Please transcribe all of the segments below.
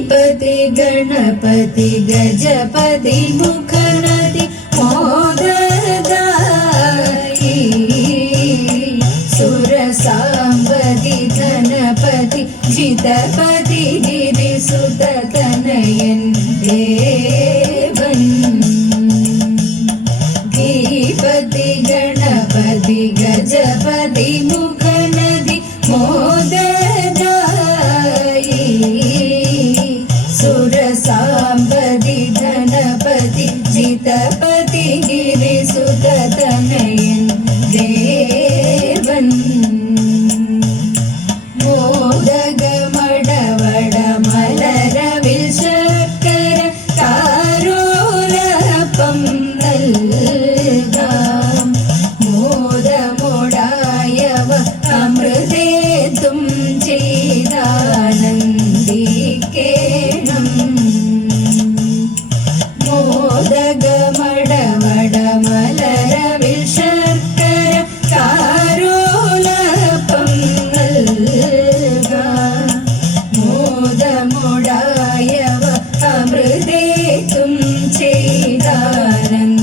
श्रीपति गणपति गजपति मुखनति मोददायि सुरसाम्बति धनपति जितपति गिरिसुत तनयन् देवन् श्रीपति गणपति गजपति मुखनति मोददायि सुरसाम्बति धनपति जितपति गिरिसुत तनयन् देवन् मोदगमडवड मलरविल शर्कर कारोलपं നൽകാം മോദമോടായവ അമൃതേതും ചെയ്താനന്ദിക്കേണം മോദഗമടവട മലരവിൽ ശർക്കര കാരോലപം നൽകാം മോദമോടായവ അമൃതേതും ചെയ്താനന്ദിക്കേണം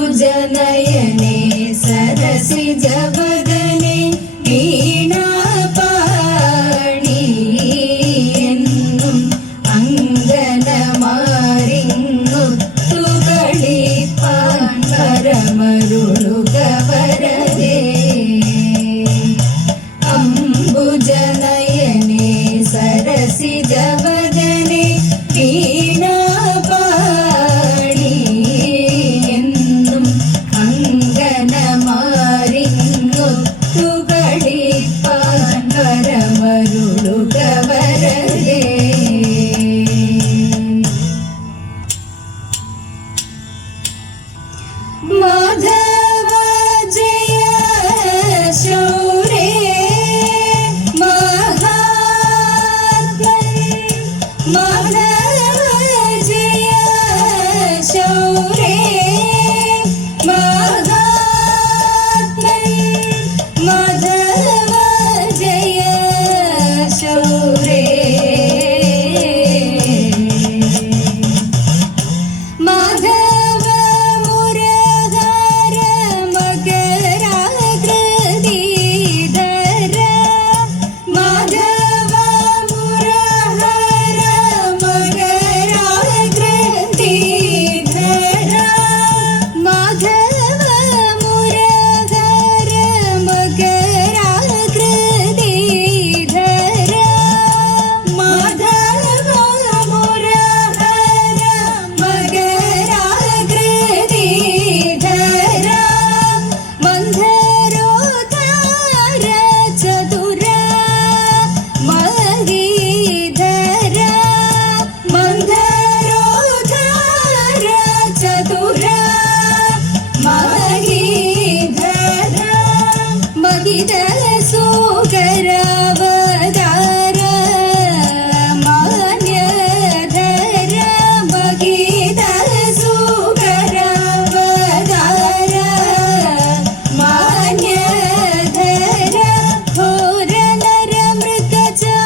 അംബുജനയനേ സരസിജവദനേ വീണാപാണി എന്നും അങ്കനമാരിങ്ങുത്തുകളിപ്പാൻ പരമരുളുക വരദേ അംബുജനയനേ സരസിജവദനേ വീണാപാണി എന്നും അങ്കനമാരിങ്ങുത്തുകളിപ്പാൻ പരമരുളുക വരദേ മാധവ ജയ ശൗരേ മഹാത്മൻ മാധവ ജയ ശൗരേ മഹാത്മൻ മാധവ ജയ ശൗരേ മാധവ മുരഹര മകരാകൃതിധര മാധവ മുരഹര മകരാകൃതിധര മാധവ മുരഹര മകരാകൃതിധര മാധവ മുരഹര മകരാകൃതിധര മന്ധരോധാര ചതുര മഹീധര മന്ധരോധാര ചതുര മഹീധര മഹിത സുകരവതാര മാന്യധര മഹിത സുകരവതാര മാന്യധര ഘോര നര മൃഗചാരുവടുവര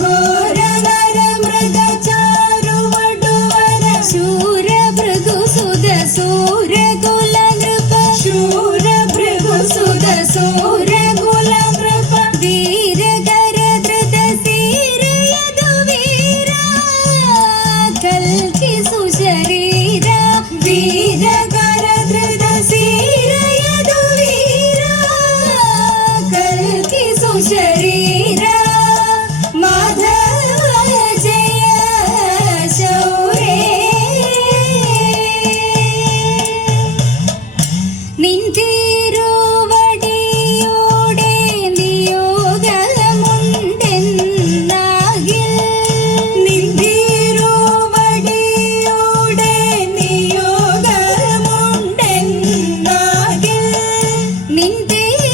ഘോര നര മൃഗചാരുവടുവര ശൂര ഭൃഗുസുത സൂരകുല നൃപ ശൂര ഭൃഗുസുത സൂരകുല നൃപ വീരകര ധൃത സീരയതു വീര കൽക്കി സുശരീര വീരകര ധൃത സീരയതു വീര കൽക്കി സുശരീര മാധവ ജയ ശൗരേ നിൻതിരുവടിയോടെ നിയോഗമുണ്ടെന്നാകിൽ നിൻതിരുവടിയോടെ നിയോഗമുണ്ടെന്നാകിൽ നിൻതിരുവടിയോടെ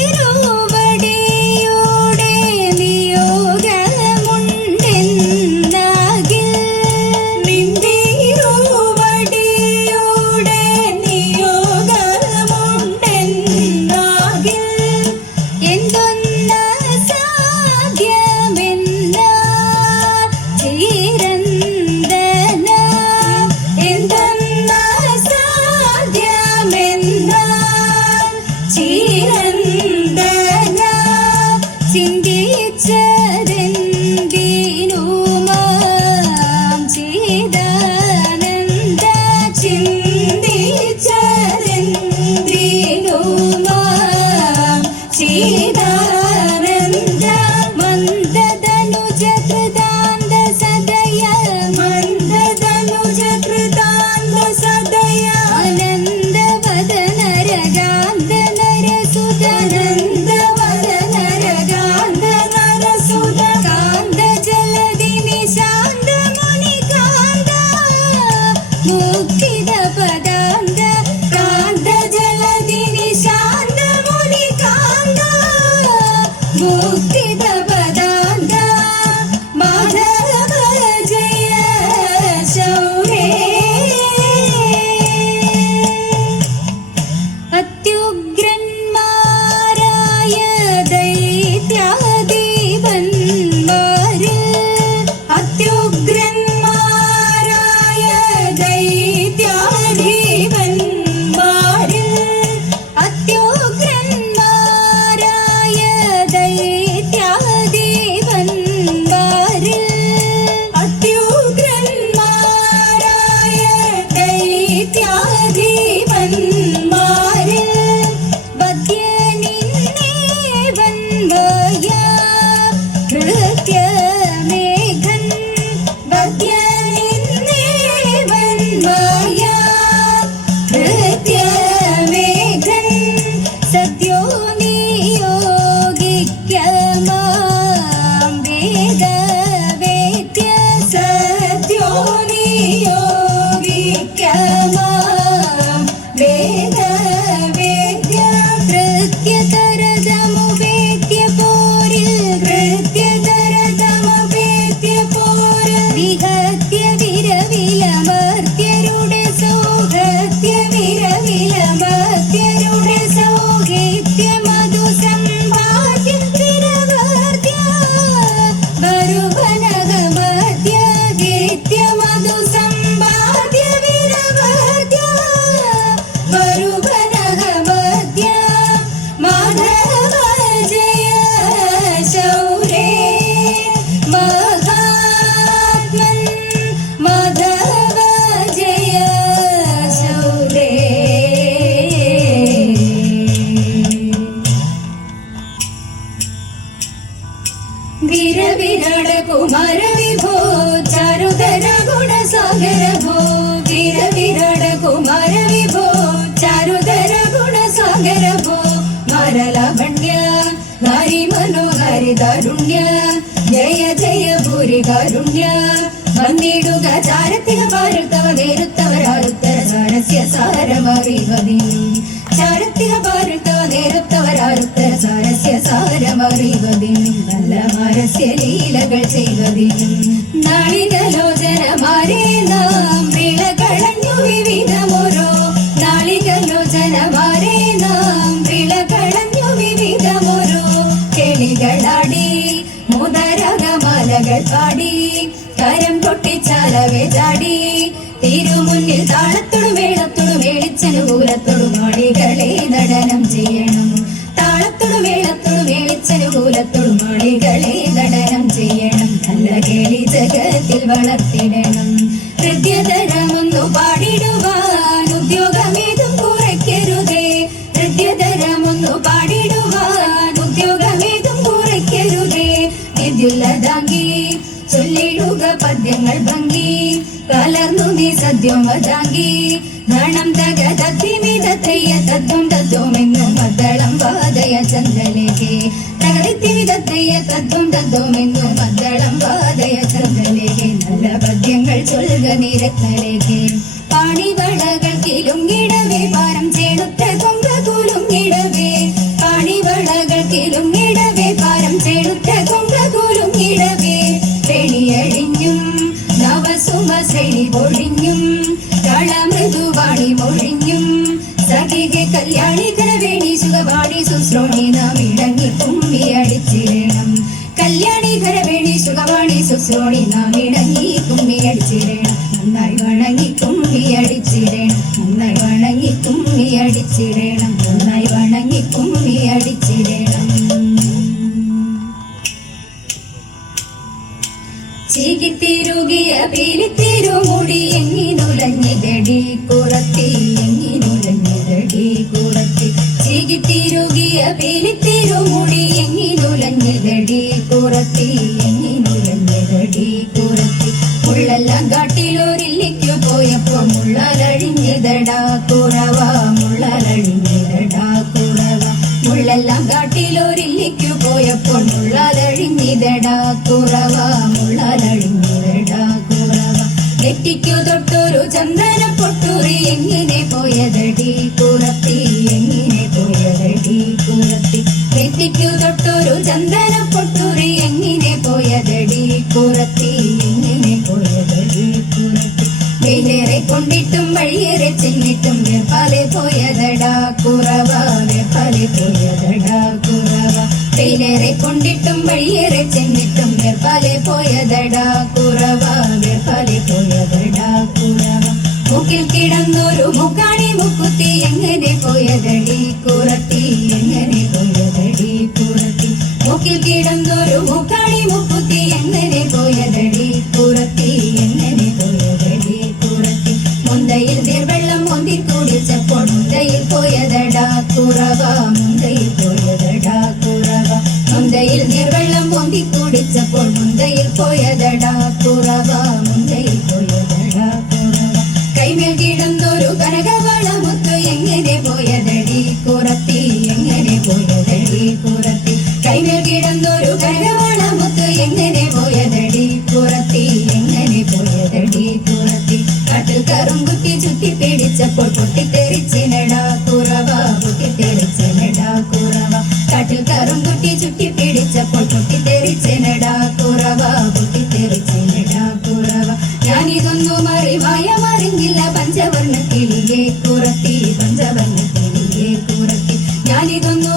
वीर विराट कुमार विभो चारुधर गुण सागर भो वीर विराट कुमार विभो चारुधर गुण सागर भो मारलावण्य गारी मनोहारि दारुण्य जय जय भूरि कारुण्य വന്നിടുക ചാരത്തിക പാരുത്തവ നേരുത്തവരാരുത്തര സാരസ്യ സാരമറിവതി ചാരത്തിക പാരുത്തവ നേരുത്തവരാരുത്തര സാരസ്യ സാരമറിവതി നല്ല മാരസ്യ ലീലകൾ ചെയ്വതി നാളികലോചനമാരെ നാം വിളകളഞ്ഞു വിവിധമോരോ നാളികലോചനമാരെ നാം വിളകളഞ്ഞു വിവിധമോരോ കിളികളാടി മുതരകമാലകൾ പാടി കരം പൊട്ടിച്ചാലവേ ചാടി തിരുമുന്നിൽ താളത്തോടും വേളത്തോടും വേളിച്ചനുകൂലത്തോടും മാളികളെ നടനം ചെയ്യണം താളത്തോടും വേളത്തോടും വേളിച്ചനുകൂലത്തോടും മാളികളെ നടനം ചെയ്യണം നല്ല കേളി ജഗത്തിൽ വളർത്തിടണം ഹൃദ്യതരമൊന്നു പാടിടുവാൻ ഉദ്യോഗമേതും കുറയ്ക്കരുതേ ഹൃദ്യതരമൊന്നു പാടിടുവാൻ ഉദ്യോഗമേതും കുറയ്ക്കരുതേ വിദ്യുല്ലതാങ്കി ചൊല്ലിടുക പദ്യങ്ങൾ ഭംഗി കലർന്നു നീ സദ്യം വതാങ്കി ഗണം തക തത്തിമിതത്തയ്യ തത്വം തത്വമെന്നു മദ്ദളം വാദയ ചന്ദ്രലേഖേ തകതിത്തിമിതത്തയ്യ തത്വം തത്വമെന്നു മദ്ദളം വാദയ ചന്ദ്രലേഖേ നല്ല പദ്യങ്ങൾ ചൊൽക നിരത്നലേഖേ പാണിവളകൾ കിലുങ്ങിടവേ പാരം ചേടുത്ത കൊങ്ക കുലുങ്ങിടവേ പാണിവളകൾ കിലുങ്ങിടവേ പാരം ചേടുത്ത കൊങ്ക കുലുങ്ങിടവേ പെണിയഴിഞ്ഞും നവസുമശ്രേണി പൊഴിഞ്ഞും കളമൃദുവാണി മൊഴിഞ്ഞും സഖികെ കല്യാണികര വേണി സുഖവാണി സുശ്രോണി നാം ഇടങ്ങി കുമ്മി അടിച്ചിടണം കല്യാണികര വേണി സുഖവാണി സുശ്രോണി നാം ഇടങ്ങി കുമ്മി അടിച്ചിടണം നന്നായി വണങ്ങി കുമ്മി അടിച്ചിടണം നന്നായി വണങ്ങി കുമ്മി അടിച്ചിടണം നന്നായി വണങ്ങി കുമ്മി അടിച്ചിടണം ചീകിത്തിരുകിയ പീലിത്തിരുമുടി എങ്ങിനുലഞ്ഞിതടി കുറത്തി എങ്ങിനുലഞ്ഞിതടി കുറത്തി ചീകിത്തിരുകിയ പീലിത്തിരുമുടി എങ്ങിനുലഞ്ഞിതടി കുറത്തി എങ്ങിനുലഞ്ഞിതടി കുറത്തി മുള്ളെല്ലാം കാട്ടിലൊരില്ലിക്കു പോയപ്പോ മുള്ളലഴിഞ്ഞിതടാ കുറവ മുള്ളലഴിഞ്ഞിതടാ കുറവ മുള്ളെല്ലാം കാട്ടിലൊരില്ലിക്കു പോയപ്പോൾ മുള്ളലഴിഞ്ഞിതടാ കുറവ മുള്ളലഴിഞ്ഞിതടാ കുറവ നെറ്റിക്കു തൊട്ടൊരു ചന്ദന പൊട്ടുറി എങ്ങനെ പോയതടി കുറത്തി എങ്ങനെ പോയതടി കുറത്തി നെറ്റിക്കു തൊട്ടൊരു ചന്ദന പൊട്ടുറി എങ്ങനെ പോയതടി കുറത്തി എങ്ങനെ പോയതടി കുറത്തി വെയിലേറെ കൊണ്ടിട്ടും വഴിയേറെ ചെന്നിട്ടും വെപ്പാലെ പോയതടാ കുറവ വെപ്പാലെ പോയതടാ കുറവ വെയിലേറെ കൊണ്ടിട്ടും വഴിയേറെ ചെന്നിട്ടും വെപ്പാലെ പോയതടാ കുറവ വെപ്പാലെ പോയതടാ കുറവ മൂക്കിൽ കിടന്നൊരു മുക്കാണി മുക്കുത്തി എങ്ങനെ പോയതടി കുറത്തി എങ്ങനെ പോയതടി കുറത്തി മൂക്കിൽ കിടന്നൊരു മുക്കാണി മുക്കുത്തി എങ്ങനെ പോയതടി കുറത്തി എങ്ങനെ പോയതടി കുറത്തി മുന്തയിൽ നീർവെള്ളം മുന്തി കുടിച്ചപ്പോൾ മുന്തയിൽ പോയതടാ കുറവ മുന്തയിൽ പോയതടാ കുറവ മുന്തയിൽ നീർവെള്ളം മുന്തി കുടിച്ചപ്പോൾ മുന്തയിൽ പോയതടാ കുറവ മുന്തയിൽ പോയതടാ കുറവ കൈമേൽ കിടന്നൊരു കനകവള മുത്തു എങ്ങനെ പോയതടി കുറത്തി എങ്ങനെ പോയതടി കുറത്തി കൈമേൽ കിടന്നൊരു കനകവള മുത്തു എങ്ങനെ പോയതടി കുറത്തി എങ്ങനെ പോയതടി കുറത്തി കാട്ടിൽ കറുംകുത്തി ചുറ്റി പിടിച്ചപ്പോൾ പൊട്ടിത്തെറിച്ചിനടാ കുറവ പൊട്ടിത്തെറിച്ചിനടാ കുറവ കാട്ടിൽ കറുംകുട്ടി ചുറ്റി പിടിച്ചപ്പോൾ പൊട്ടിത്തെറിച്ചിനടാ കുറവ പൊട്ടിത്തെറിച്ചിനടാ കുറവ ഞാനിതൊന്നും മറിഞ്ഞില്ല പഞ്ചവർണ്ണ കിളിയെ കുറത്തി പഞ്ചവർണ്ണ കിളിയെ കുറത്തി ഞാനിതൊന്നും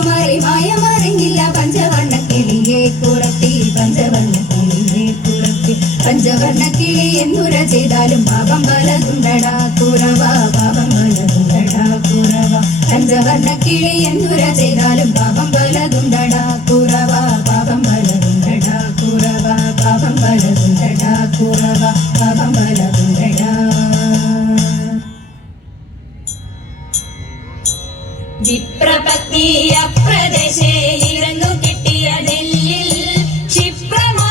മറിഞ്ഞില്ല പഞ്ചവർണ്ണ കിളിയെ കുറത്തി പഞ്ചവർണ്ണ കിളിയെ കുറത്തി പഞ്ചവർണ്ണ കിളി എന്നുര ചെയ്താലും പാപം പലതുണ്ടടാ കുറവ പാപം പലതുണ്ടടാ കുറവ പഞ്ചവർണ്ണ കിളി എന്നുര ചെയ്താലും പാപം പലതുണ്ടടാ കുറവ പാപം പലതുണ്ടടാ കുറവ പാപം പലതുണ്ടടാ കുറവ പാപം പലതുണ്ടടാ വിപ്രപത്നി അപ്രദേശേ ഇറന്നു കിട്ടിയ നെല്ലിൽ ക്ഷിപ്രമോ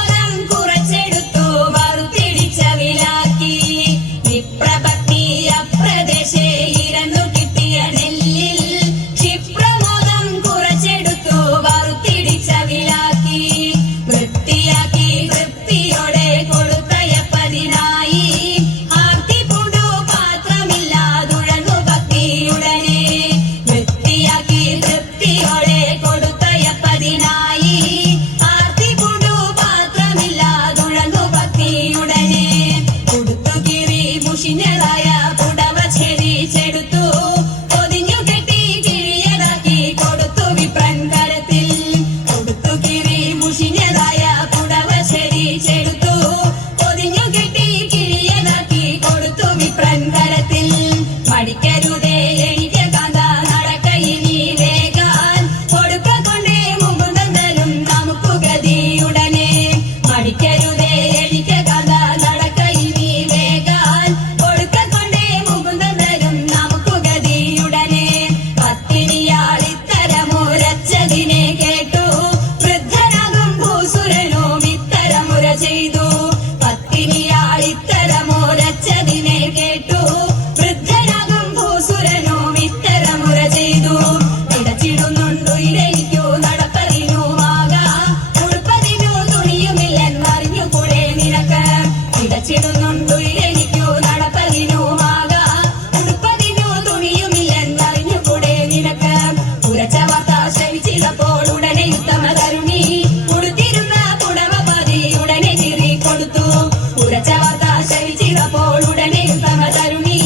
മരിച്ച വാർത്ത ശവിച്ചിതപ്പോൾ ഉടനെയും തമ തരുണി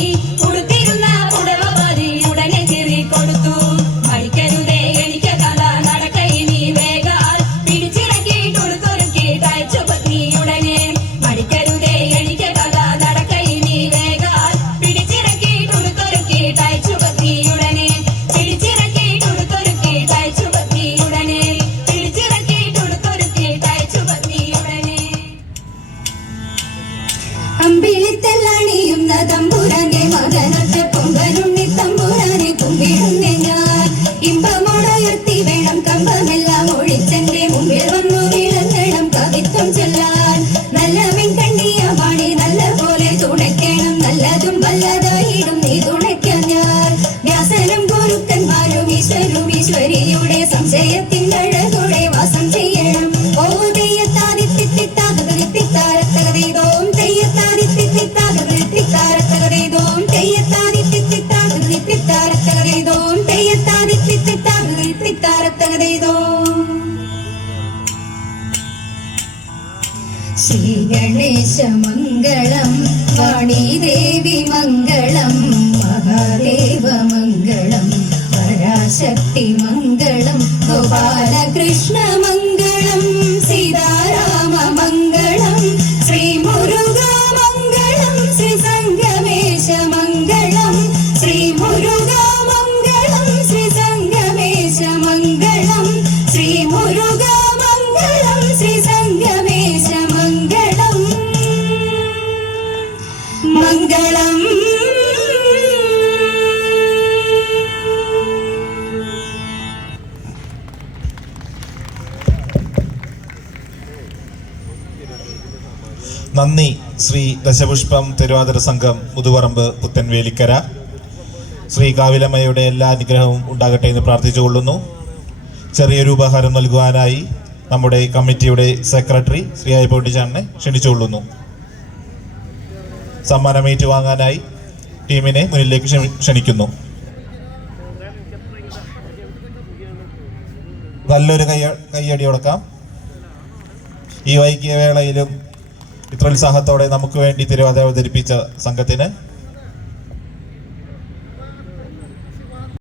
ഉടുത്തിരുന്ന പുടവ വാരി ഉടനെ കീറി കൊടുത്തു. മടിക്കരുതേ എനിക്ക് കഥ നടക്കയിനി വേഗാൽ പിടിച്ചിറക്കിയിട്ടുടുത്തൊരുക്കി തയ്ച്ചു പത്നി ഉടനെ. മടിക്കരുതേ എനിക്ക് കഥ നടക്കയിനി വേഗാൽ പിടിച്ചിറക്കിയിട്ടുടുത്തൊരുക്കി തയ്ച്ചു പത്നി ഉടനെ. പിടിച്ചിറക്കിയിട്ടുടുത്തൊരുക്കി തയ്ച്ചു പത്നി ഉടനെ. പിടിച്ചിറക്കിയിട്ടുടുത്തൊരുക്കി തയ്ച്ചു പത്നി ഉടനെ. അമ്പിളിത്തല്ലണിയുന്ന തമ്പുരാന്റെ മകനൊത്ത പൊങ്കലുണ്ണി തമ്പുരാനെ കുമ്പിടുന്നേ ഞാൻ. ഇമ്പമോടുയർത്തി വേണം കമ്പമെല്ലാം ഒഴിച്ചെന്റെ മുമ്പിൽ വന്നു വീഴുന്നിടം കവിത്വം ചൊല്ലാൻ. നല്ല വെൺകണ്ണിയ പാടി നല്ല പോലെ തുണയ്ക്കണം, നല്ലതും വല്ലതായിടും നീ തുണയ്ക്കാൻ ഞാൻ. വ്യാസനും ഗുരുക്കന്മാരും ഈശ്വരും ഈശ്വരിയുടെ സംശയത്തിൻ അഴകുടെ വാസം ചെയ്യണം. ഓ തെയ്യത്താദിത്തിത്താകൃതിത്തിത്താരത്തകതീതോം തെയ്യത്താദിത്തിത്തിത്താകൃതിത്തിത്താരത്തകതീതോം തെയ്യത്താദിത്തിത്തിത്താകൃതിത്തിത്താരത്തകതീതോം തെയ്യത്താദിത്തിത്തിത്താകൃതിത്തിത്താരത്തകതീതോം. ശ്രീ ഗണേശ മംഗളം വാണീദേവി മംഗളം മഹാദേവ മംഗളം പരാശക്തി മംഗളം ഗോപാലകൃഷ്ണ മംഗളം സീതാരാമ മംഗളം ശ്രീ മുരുക മംഗളം ശ്രീ സംഗമേശ മംഗളം ശ്രീ മുരുക മംഗളം ശ്രീ സംഗമേശ മംഗളം ശ്രീ മുരുക മംഗളം ശ്രീ സംഗമേശ മംഗളം മംഗളം. നന്ദി. ശ്രീ ദശപുഷ്പം തിരുവാതിര സംഘം മുതുപറമ്പ് പുത്തൻവേലിക്കര. ശ്രീ കാവിലമ്മയുടെ എല്ലാ അനുഗ്രഹവും ഉണ്ടാകട്ടെ എന്ന് പ്രാർത്ഥിച്ചുകൊള്ളുന്നു. ചെറിയൊരു ഉപഹാരം നൽകുവാനായി നമ്മുടെ കമ്മിറ്റിയുടെ സെക്രട്ടറി ശ്രീ പൊട്ടിച്ചാണ്ടിനെ ക്ഷണിച്ചുകൊള്ളുന്നു. സമ്മാനം ഏറ്റുവാങ്ങാനായി ടീമിനെ മുന്നിലേക്ക് ക്ഷണിക്കുന്നു. നല്ലൊരു കയ്യടി കൊടുക്കാം. ഈ വൈകിയ വേളയിലും ഇത്ര ഉത്സാഹത്തോടെ നമുക്ക് വേണ്ടി തിരുവാതിര അവതരിപ്പിച്ച സംഘത്തിന്